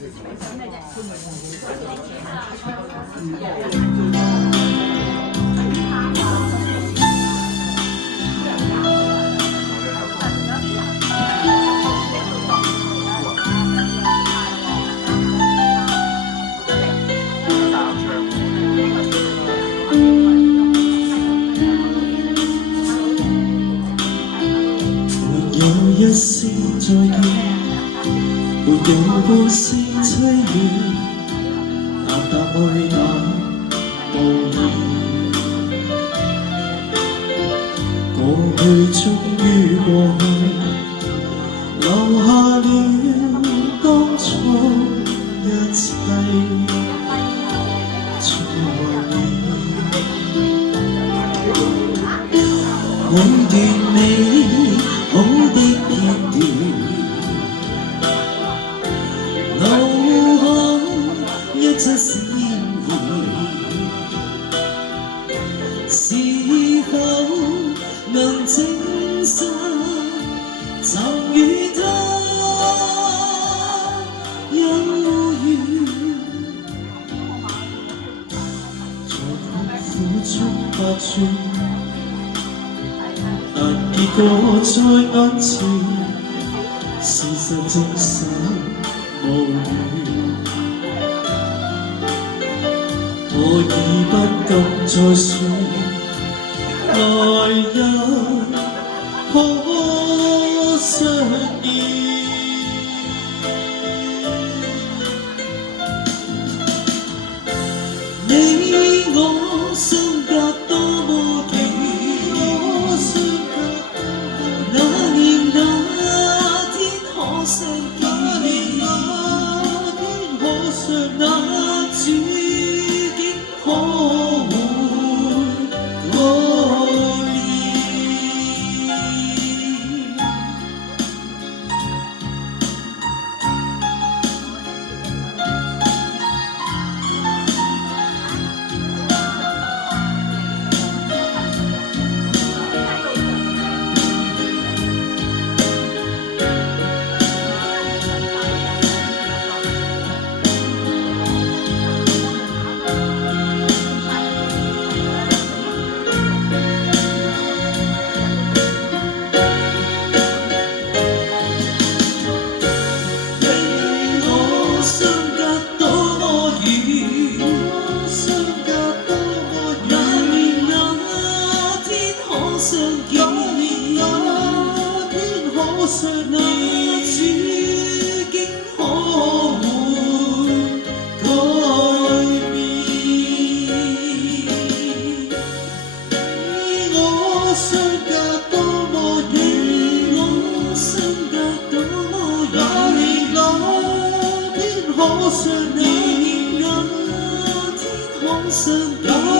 有一聲再見，沒有報聲凄暖，淡淡愛那無言。過去終於過去，留下了當初一切，在懷念每段美好的片段，留下一則鮮豔，是否能證實曾與他有緣，在痛苦中百轉。結果在眼前，事實證實無緣。我已不敢再說，來日可相見。你我相隔多麼遠，那處境可會改變？那處境可會改變？你我相隔多麼遠，我相隔多麼遠，那天可相見，那天可相見。